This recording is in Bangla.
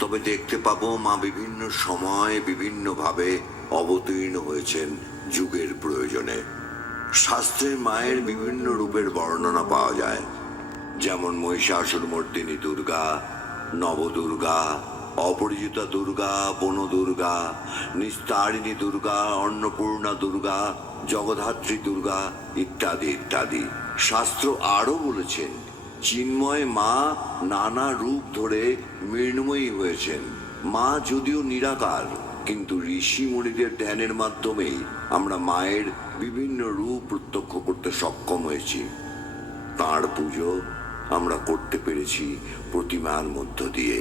তবে দেখতে পাবো মা বিভিন্ন সময় বিভিন্নভাবে অবতীর্ণ হয়েছেন যুগের প্রয়োজনে। শাস্ত্রে মায়ের বিভিন্ন রূপের বর্ণনা পাওয়া যায়, যেমন মহিষাসুরমর্দিনী দুর্গা, নবদুর্গা, অপরিচিতা দুর্গা, বনদুর্গা, নিস্তারিণী দুর্গা, অন্নপূর্ণা দুর্গা, জগদ্ধাত্রী দুর্গা ইত্যাদি ইত্যাদি। শাস্ত্র আরও বলেছেন চিন্ময় মা নানা রূপ ধরে মৃন্ময়ী হয়েছেন। মা যদিও নিরাকার, কিন্তু ঋষি মুনিদের ধ্যানের মাধ্যমেই আমরা মায়ের বিভিন্ন রূপ প্রত্যক্ষ করতে সক্ষম হয়েছি। তাঁর পুজো আমরা করতে পেরেছি প্রতিমার মধ্য দিয়ে।